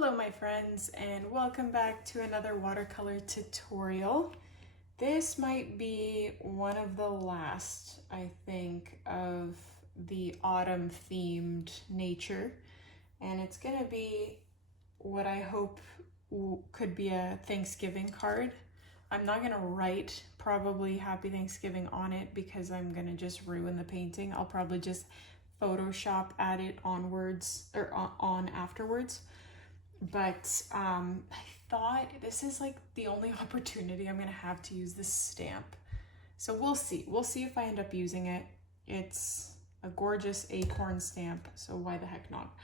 Hello my friends, and welcome back to another watercolor tutorial. This might be one of the last, I think, of the autumn themed nature, and it's gonna be what I hope could be a Thanksgiving card. I'm not gonna write probably Happy Thanksgiving on it because I'm gonna just ruin the painting. I'll probably just Photoshop add it onwards or on afterwards. But I thought this is like the only opportunity I'm gonna have to use this stamp. So we'll see. We'll see if I end up using it. It's a gorgeous acorn stamp, so why the heck not?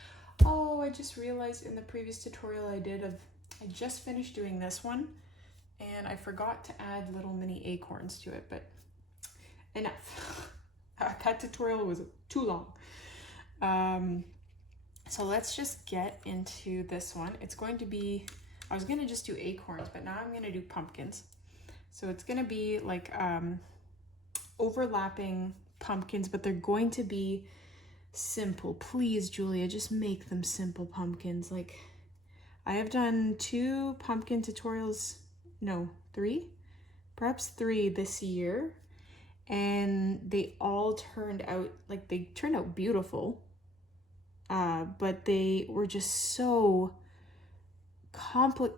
Oh, I just realized in the previous tutorial I just finished doing this one and I forgot to add little mini acorns to it, but enough. That tutorial was too long. So let's just get into this one. It's going to be, I was gonna just do acorns, but now I'm gonna do pumpkins. So it's gonna be like overlapping pumpkins, but they're going to be simple. Please, Julia, just make them simple pumpkins. Like, I have done 2 pumpkin tutorials, no, 3? Perhaps 3 this year. And they all turned out, like they turned out beautiful. But they were just so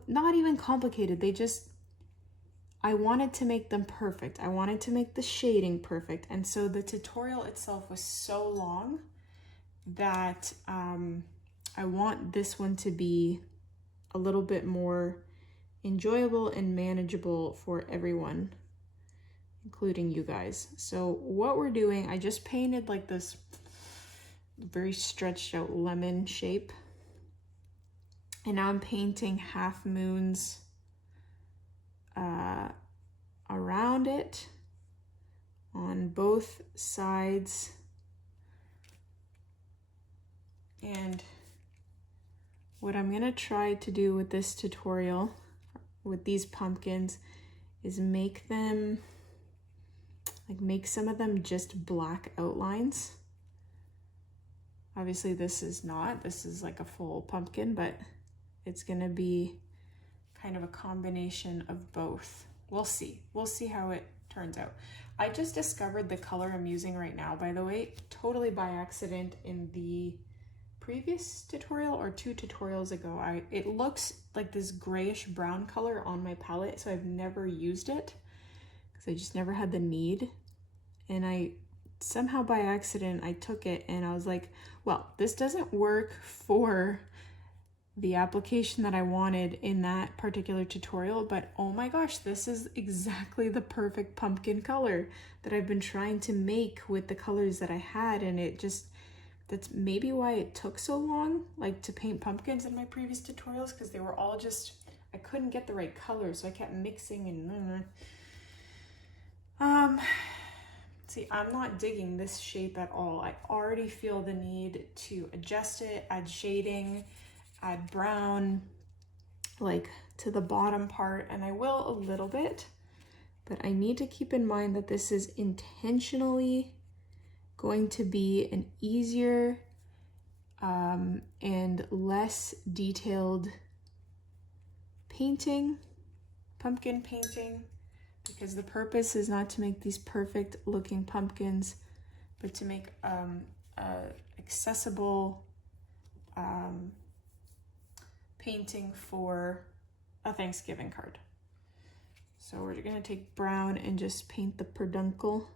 not even complicated. I wanted to make them perfect. I wanted to make the shading perfect. And so the tutorial itself was so long that I want this one to be a little bit more enjoyable and manageable for everyone, including you guys. So what we're doing, I just painted like this very stretched out lemon shape, and now I'm painting half moons around it on both sides. And what I'm gonna try to do with this tutorial with these pumpkins is make some of them just black outlines. Obviously this is like a full pumpkin, but it's gonna be kind of a combination of both. We'll see how it turns out. I just discovered the color I'm using right now, by the way, totally by accident in the previous tutorial or 2 tutorials ago. It looks like this grayish brown color on my palette, so I've never used it because I just never had the need. And somehow by accident I took it and I was like, well, this doesn't work for the application that I wanted in that particular tutorial, but oh my gosh, this is exactly the perfect pumpkin color that I've been trying to make with the colors that I had. And that's maybe why it took so long, like to paint pumpkins in my previous tutorials, because they were all just, I couldn't get the right color, so I kept mixing and see, I'm not digging this shape at all. I already feel the need to adjust it, add shading, add brown, like to the bottom part, and I will a little bit, but I need to keep in mind that this is intentionally going to be an easier and less detailed pumpkin painting, because the purpose is not to make these perfect looking pumpkins, but to make accessible painting for a Thanksgiving card. So we're gonna take brown and just paint the peduncle.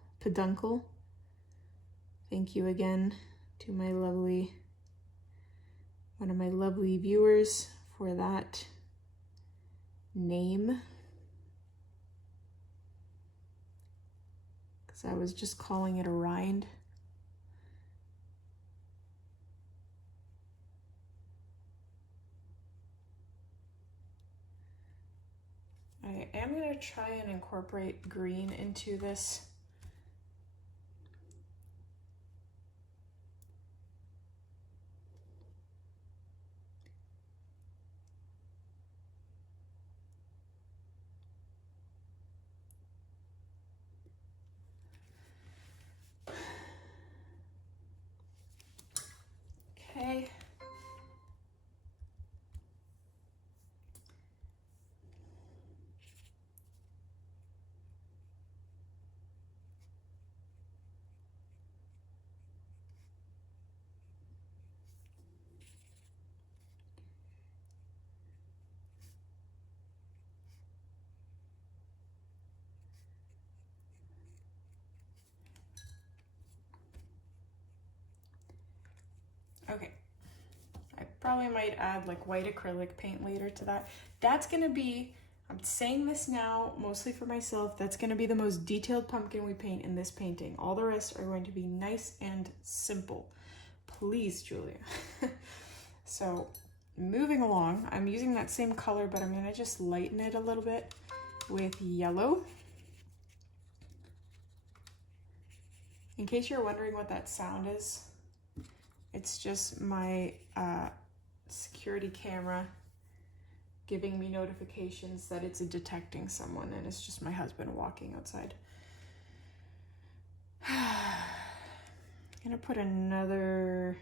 Thank you again to one of my lovely viewers for that name, because I was just calling it a rind. I am going to try and incorporate green into this. Okay. Okay. I probably might add like white acrylic paint later to that. That's gonna be, I'm saying this now mostly for myself, that's gonna be the most detailed pumpkin we paint in this painting. All the rest are going to be nice and simple. Please, Julia. So moving along, I'm using that same color, but I'm gonna just lighten it a little bit with yellow. In case you're wondering what that sound is, it's just my security camera giving me notifications that it's detecting someone, and it's just my husband walking outside. I'm gonna put another,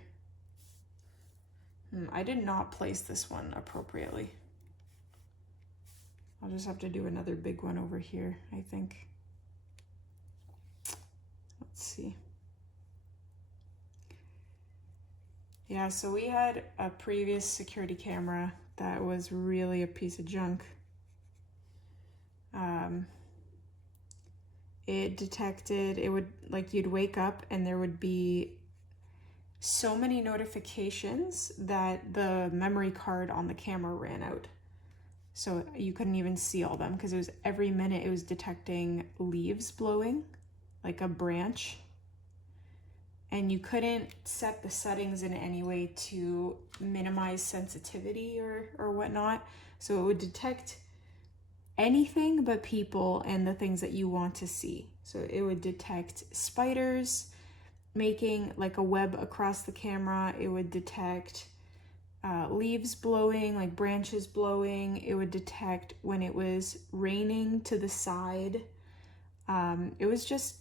I did not place this one appropriately. I'll just have to do another big one over here, I think. Let's see. Yeah, so we had a previous security camera that was really a piece of junk. It detected, it would, like, you'd wake up and there would be so many notifications that the memory card on the camera ran out. So you couldn't even see all them because it was every minute it was detecting leaves blowing, like a branch. And you couldn't set the settings in any way to minimize sensitivity or whatnot. So it would detect anything but people and the things that you want to see. So it would detect spiders making like a web across the camera. It would detect leaves blowing, like branches blowing. It would detect when it was raining to the side. It was just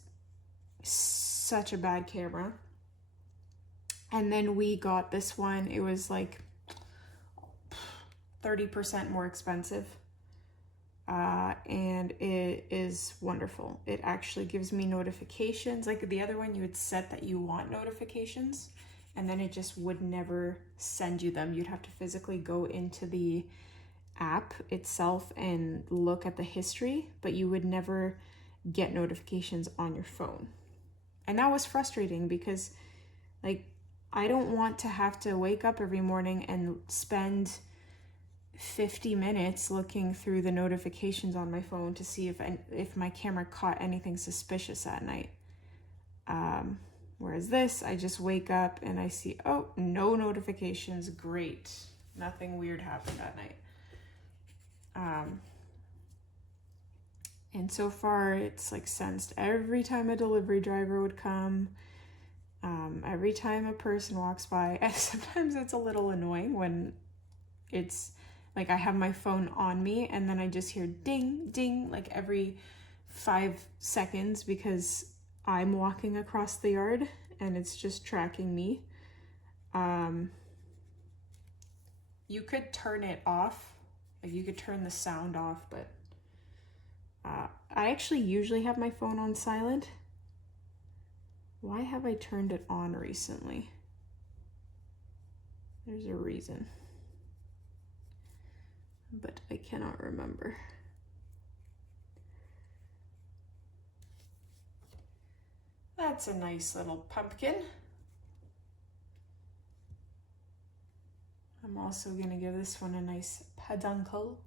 such a bad camera. And then we got this one. It was like 30% more expensive. And it is wonderful. It actually gives me notifications. Like the other one, you would set that you want notifications, and then it just would never send you them. You'd have to physically go into the app itself and look at the history, but you would never get notifications on your phone. And that was frustrating because, like, I don't want to have to wake up every morning and spend 50 minutes looking through the notifications on my phone to see if my camera caught anything suspicious at night. Whereas this, I just wake up and I see, oh, no notifications, great. Nothing weird happened at night. And so far it's like sensed every time a delivery driver would come, every time a person walks by. And sometimes it's a little annoying when it's like I have my phone on me and then I just hear ding, ding, like every 5 seconds because I'm walking across the yard and it's just tracking me. You could turn it off, like you could turn the sound off, but I actually usually have my phone on silent. Why have I turned it on recently? There's a reason, but I cannot remember. That's a nice little pumpkin. I'm also going to give this one a nice peduncle.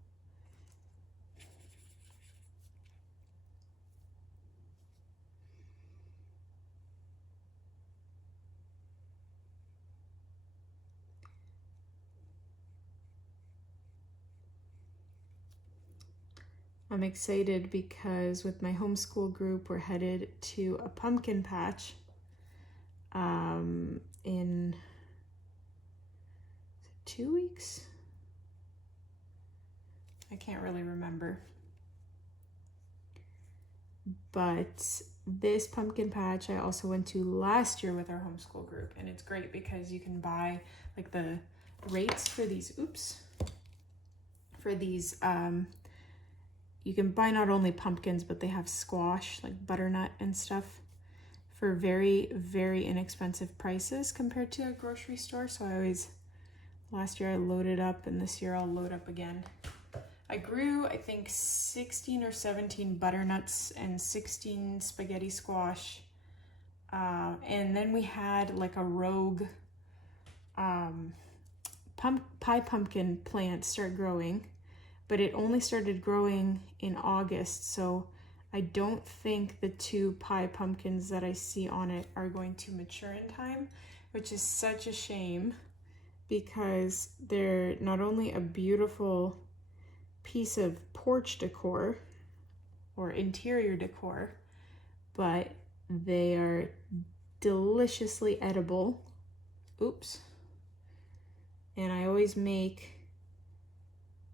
I'm excited because with my homeschool group, we're headed to a pumpkin patch in 2 weeks? I can't really remember. But this pumpkin patch I also went to last year with our homeschool group, and it's great because you can buy like the rates for these, you can buy not only pumpkins, but they have squash, like butternut and stuff, for very, very inexpensive prices compared to a grocery store. So last year I loaded up, and this year I'll load up again. I grew, I think, 16 or 17 butternuts and 16 spaghetti squash. And then we had like a rogue pie pumpkin plants start growing, but it only started growing in August, so I don't think the 2 pie pumpkins that I see on it are going to mature in time, which is such a shame because they're not only a beautiful piece of porch decor or interior decor, but they are deliciously edible. Oops. And I always make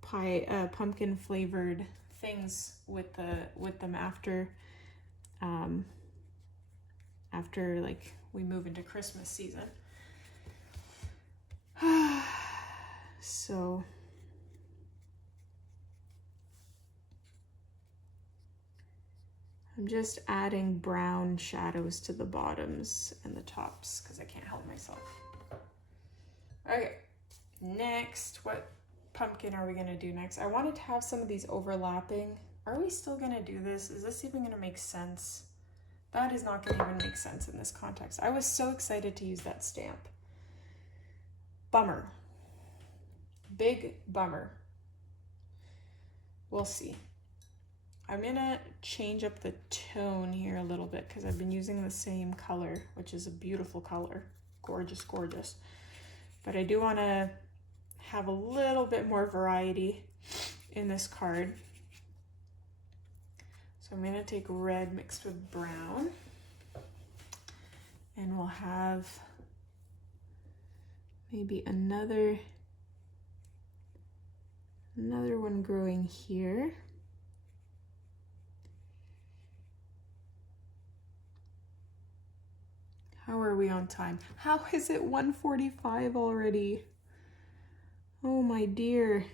pumpkin flavored things with them after like we move into Christmas season. So I'm just adding brown shadows to the bottoms and the tops because I can't help myself. Okay, next, what pumpkin are we gonna do next? I wanted to have some of these overlapping. Are we still gonna do this? Is this even gonna make sense? That is not gonna even make sense in this context. I was so excited to use that stamp. Bummer. Big bummer. We'll see. I'm gonna change up the tone here a little bit because I've been using the same color, which is a beautiful color. Gorgeous, gorgeous. But I do wanna have a little bit more variety in this card. So I'm gonna take red mixed with brown, and we'll have maybe another one growing here. How are we on time? How is it 1:45 already? Oh my dear.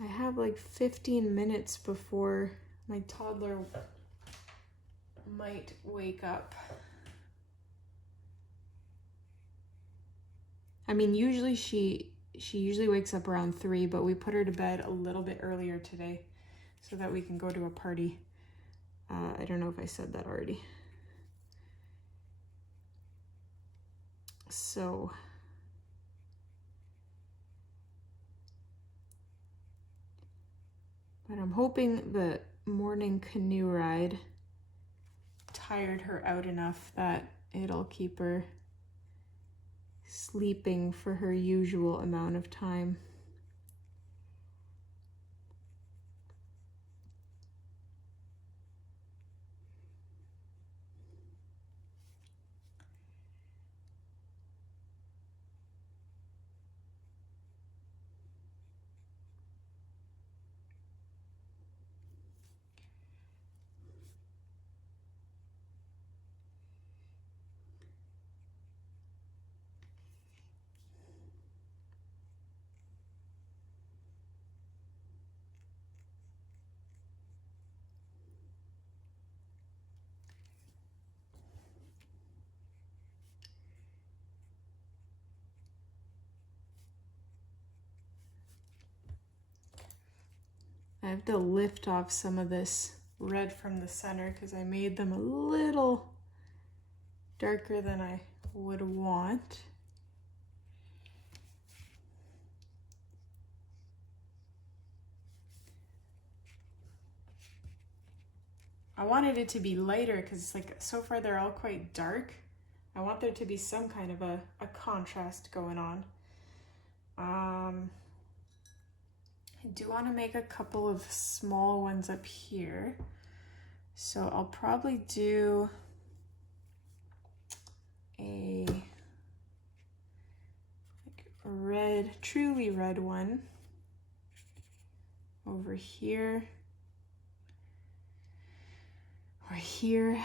I have like 15 minutes before my toddler might wake up. I mean, usually she usually wakes up around 3, but we put her to bed a little bit earlier today so that we can go to a party. I don't know if I said that already. So but I'm hoping the morning canoe ride tired her out enough that it'll keep her sleeping for her usual amount of time. I have to lift off some of this red from the center because I made them a little darker than I would want. I wanted it to be lighter because like so far they're all quite dark. I want there to be some kind of a contrast going on. I do want to make a couple of small ones up here. So I'll probably do a like red, truly red one over here or here.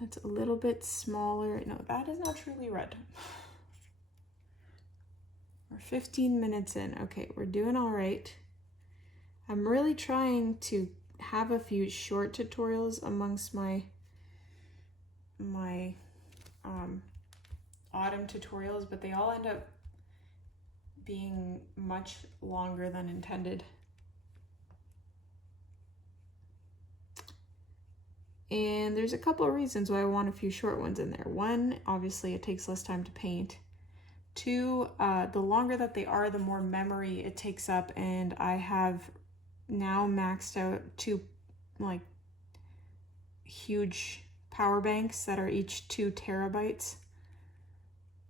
That's a little bit smaller. No, that is not truly red. We're 15 minutes in. Okay, we're doing all right. I'm really trying to have a few short tutorials amongst my autumn tutorials, but they all end up being much longer than intended. And there's a couple of reasons why I want a few short ones in there. One, obviously it takes less time to paint. Two, the longer that they are, the more memory it takes up, and I have now maxed out two like huge power banks that are each 2 terabytes.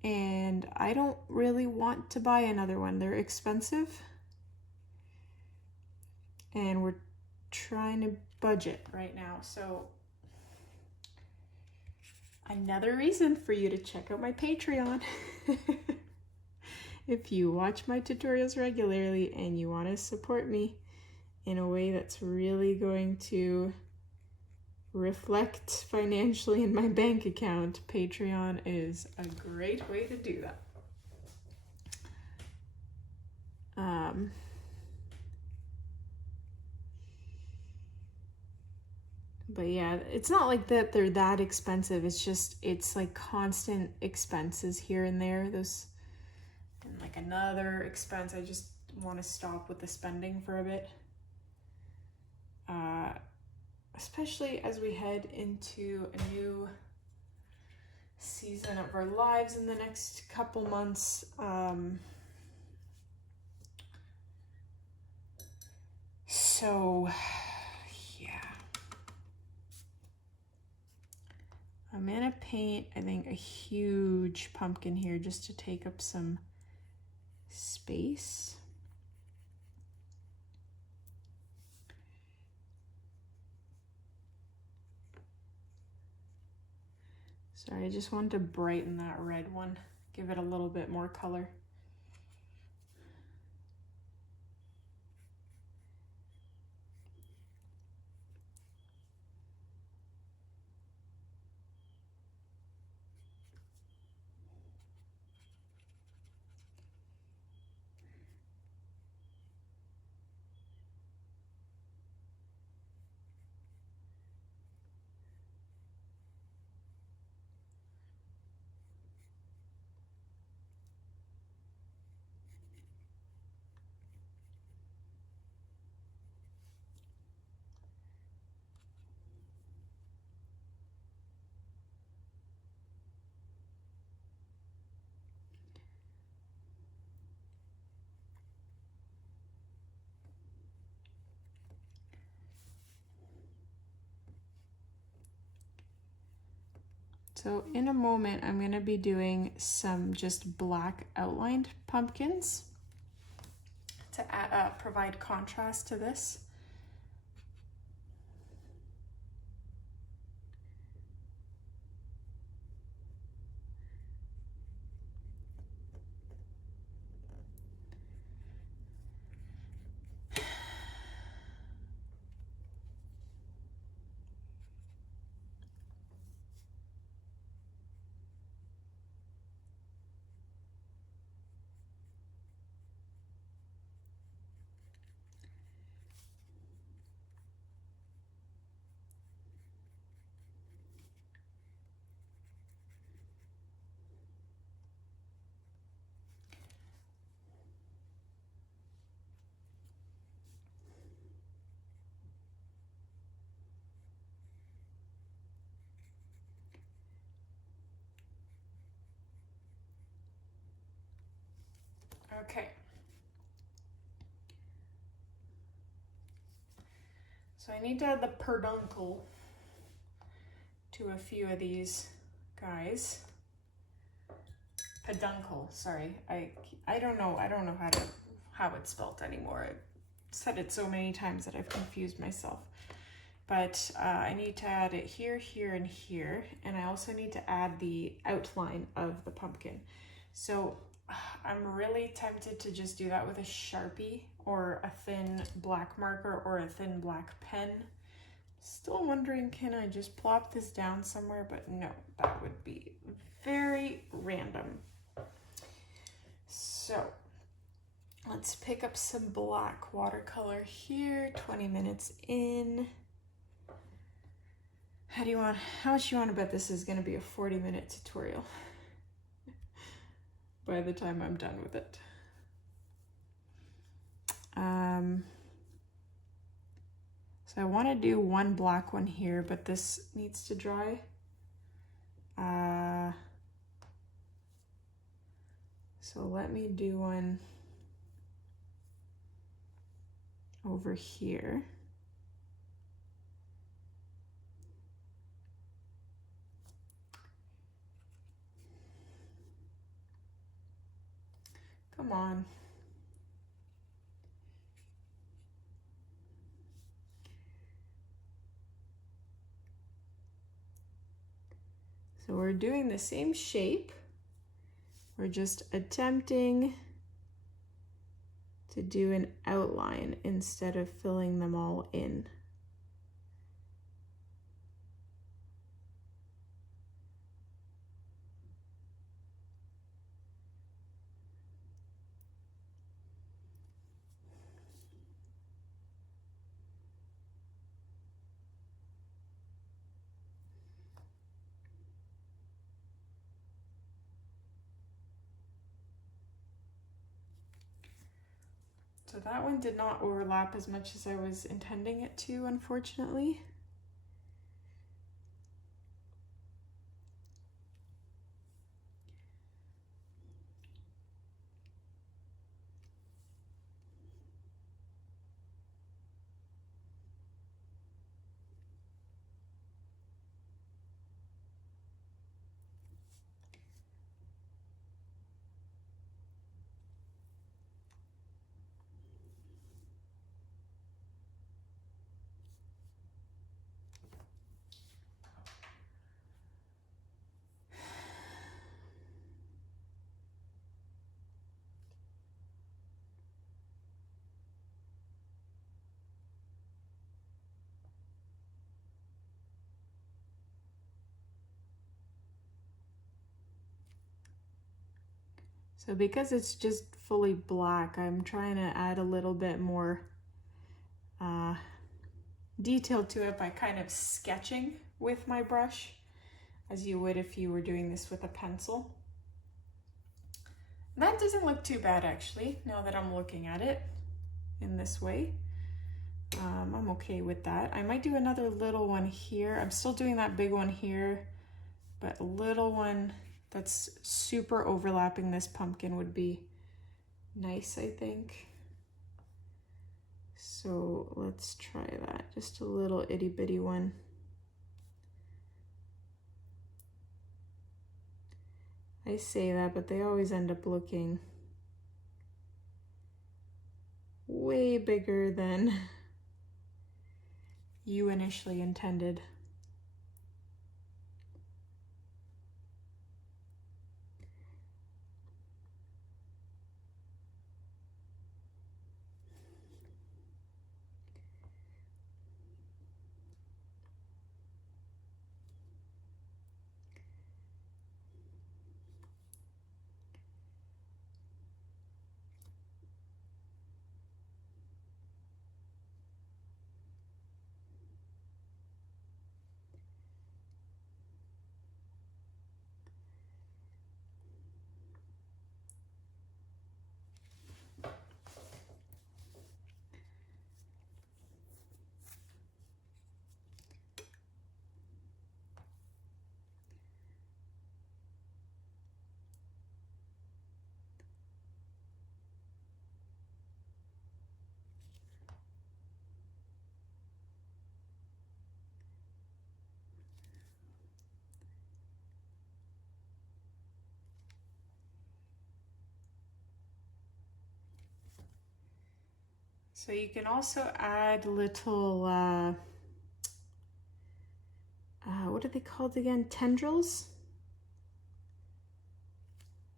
And I don't really want to buy another one. They're expensive. And we're trying to budget right now. So another reason for you to check out my Patreon. If you watch my tutorials regularly and you want to support me in a way that's really going to reflect financially in my bank account, Patreon is a great way to do that. But yeah, it's not like that they're that expensive. It's just, it's like constant expenses here and there. Those, and like another expense, I just want to stop with the spending for a bit. Especially as we head into a new season of our lives in the next couple months. So yeah, I'm gonna paint, I think, a huge pumpkin here just to take up some space. Sorry, I just wanted to brighten that red one, give it a little bit more color. So in a moment, I'm going to be doing some just black outlined pumpkins to provide contrast to this. Okay. So I need to add the peduncle to a few of these guys. Peduncle, sorry. I don't know how it's spelled anymore. I've said it so many times that I've confused myself. But I need to add it here, here, and here. And I also need to add the outline of the pumpkin. So I'm really tempted to just do that with a Sharpie or a thin black marker or a thin black pen. Still wondering, can I just plop this down somewhere? But no, that would be very random. So let's pick up some black watercolor here, 20 minutes in. How much do you want to bet this is going to be a 40-minute tutorial by the time I'm done with it? So So I want to do one black one here, but this needs to dry. So let me do one over here. Come on. So we're doing the same shape. We're just attempting to do an outline instead of filling them all in. So that one did not overlap as much as I was intending it to, unfortunately. So because it's just fully black, I'm trying to add a little bit more detail to it by kind of sketching with my brush, as you would if you were doing this with a pencil. That doesn't look too bad actually, now that I'm looking at it in this way. I'm okay with that. I might do another little one here. I'm still doing that big one here, but a little one that's super overlapping this pumpkin would be nice, I think. So let's try that, just a little itty bitty one. I say that, but they always end up looking way bigger than you initially intended. So you can also add little, what are they called again? Tendrils?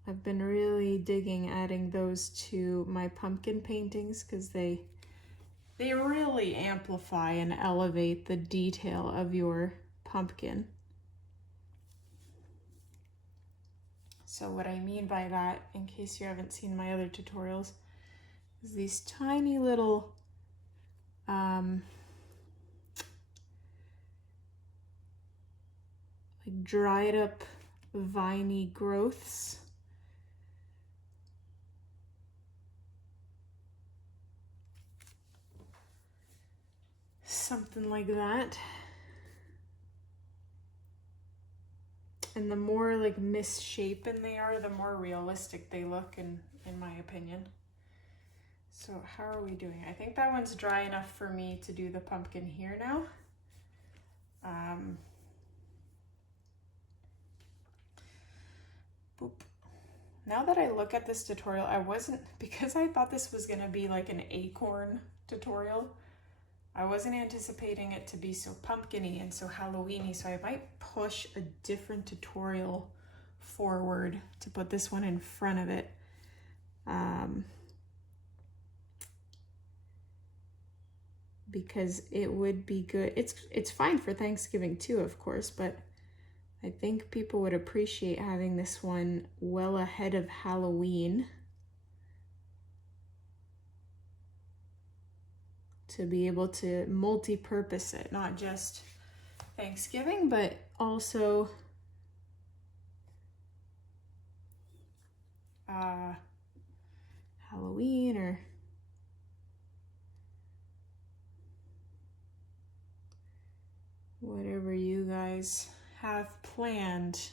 I've been really digging adding those to my pumpkin paintings because they really amplify and elevate the detail of your pumpkin. So what I mean by that, in case you haven't seen my other tutorials, is these tiny little like dried up viney growths. something like that. And the more like misshapen they are, the more realistic they look, in my opinion. So how are we doing? I think that one's dry enough for me to do the pumpkin here now. Boop. Now that I look at this tutorial, because I thought this was gonna be like an acorn tutorial, I wasn't anticipating it to be so pumpkin-y and so Halloween-y, so I might push a different tutorial forward to put this one in front of it. Because it would be good. It's fine for Thanksgiving too, of course, but I think people would appreciate having this one well ahead of Halloween to be able to multi-purpose it, not just Thanksgiving, but also Halloween or whatever you guys have planned.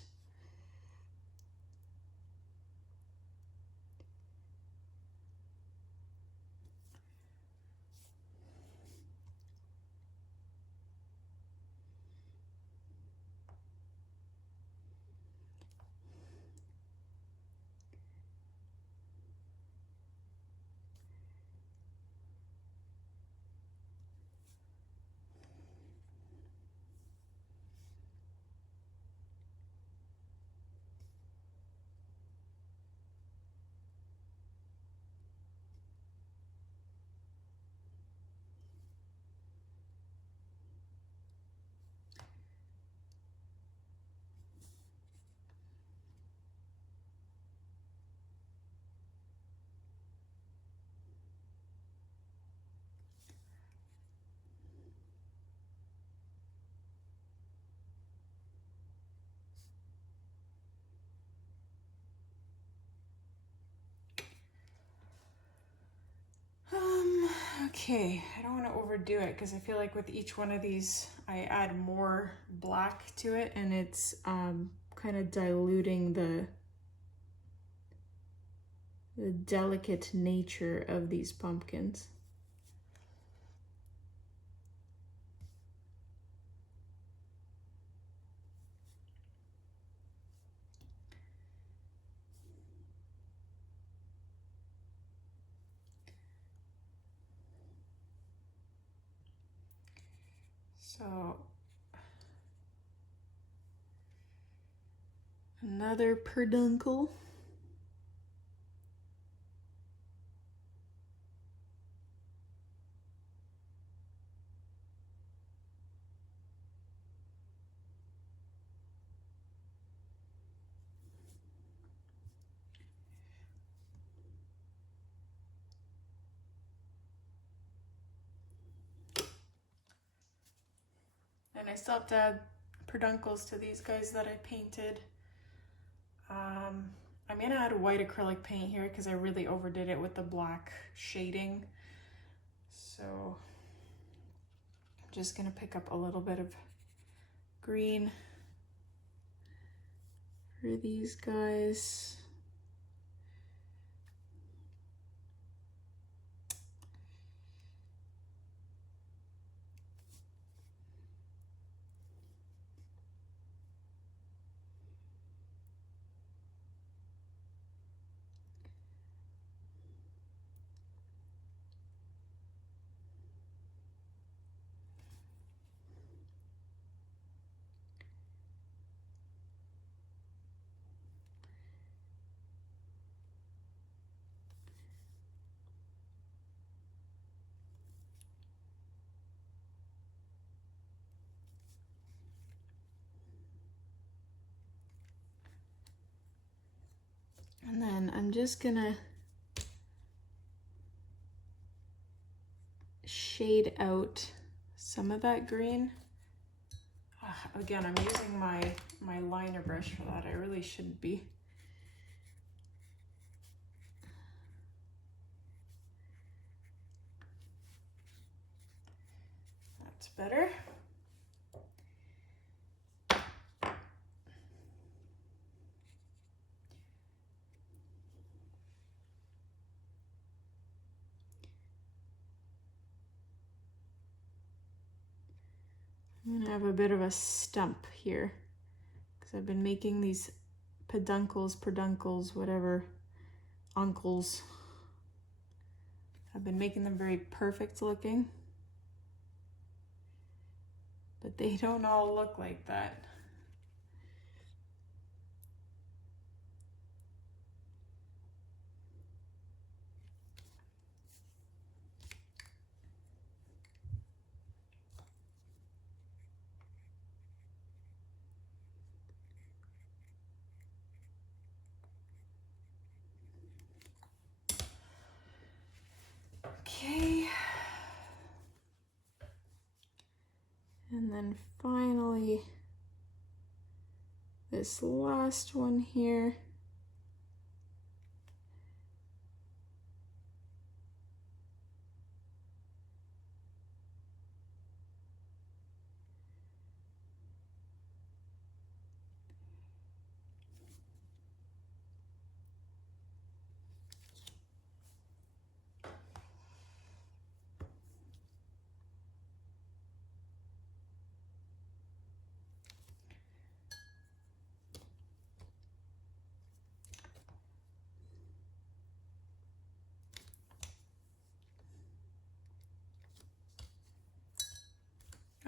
Okay, I don't want to overdo it because I feel like with each one of these I add more black to it, and it's kind of diluting the delicate nature of these pumpkins. So another peduncle. And I still have to add peduncles to these guys that I painted. I'm gonna add white acrylic paint here because I really overdid it with the black shading. So I'm just gonna pick up a little bit of green for these guys. And then I'm just gonna shade out some of that green. Again, I'm using my liner brush for that. I really shouldn't be. That's better. I'm gonna have a bit of a stump here because I've been making these peduncles, whatever, uncles. I've been making them very perfect looking, but they don't all look like that. Okay. And then finally, this last one here.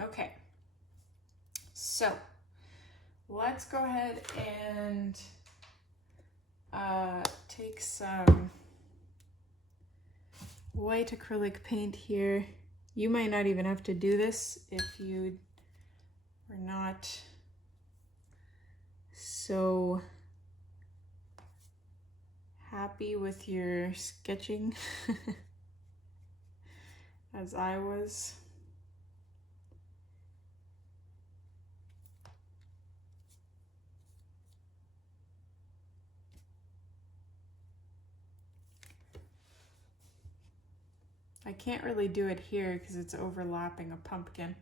Okay, so let's go ahead and take some white acrylic paint here. You might not even have to do this if you are not so happy with your sketching as I was. I can't really do it here because it's overlapping a pumpkin.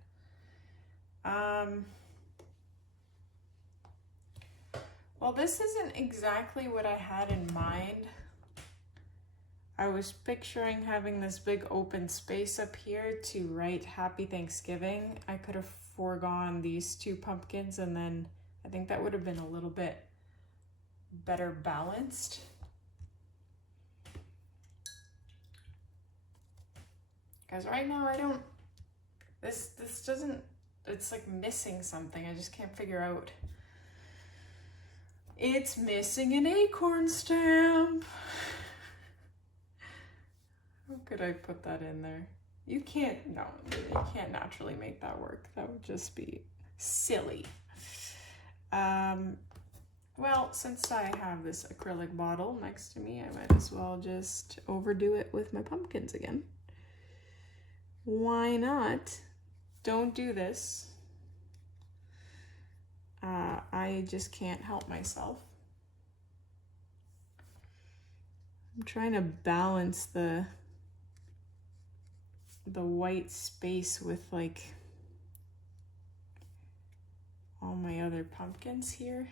Well, this isn't exactly what I had in mind. I was picturing having this big open space up here to write Happy Thanksgiving. I could have foregone these two pumpkins, and then I think that would have been a little bit better balanced. Because right now I don't, this doesn't, it's like missing something. I just can't figure out. It's missing an acorn stamp. How could I put that in there? You can't, no, you can't naturally make that work. That would just be silly. Well, since I have this acrylic bottle next to me, I might as well just overdo it with my pumpkins again. Why not? Don't do this. I just can't help myself. I'm trying to balance the white space with like all my other pumpkins here.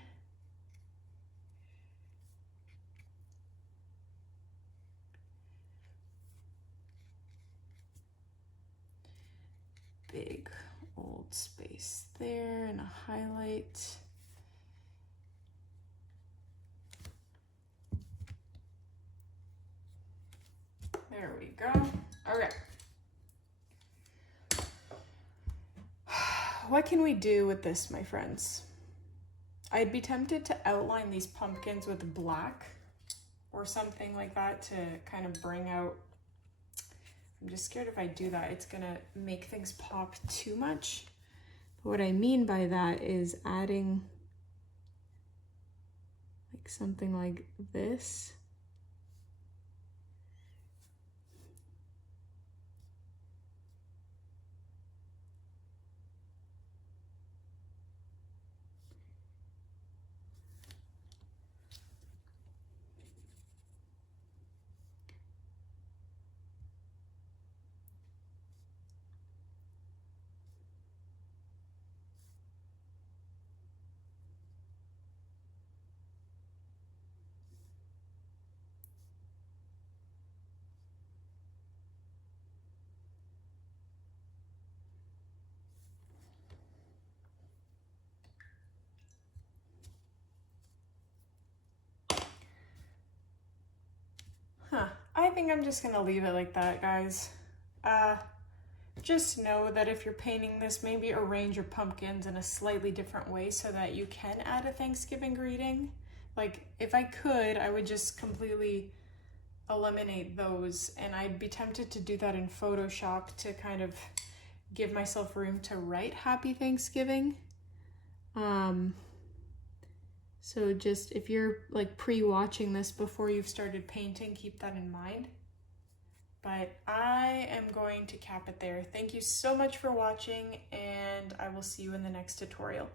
Big old space there and a highlight. There we go. Okay. What can we do with this, my friends? I'd be tempted to outline these pumpkins with black or something like that to kind of bring out. I'm just scared if I do that, it's gonna make things pop too much. What I mean by that is adding like something like this. think I'm just gonna leave it like that, guys. Just know that if you're painting this, maybe arrange your pumpkins in a slightly different way so that you can add a Thanksgiving greeting. Like, if I could, I would just completely eliminate those, and I'd be tempted to do that in Photoshop to kind of give myself room to write Happy Thanksgiving. So just if you're like pre-watching this before you've started painting, keep that in mind. But I am going to cap it there. Thank you so much for watching, and I will see you in the next tutorial.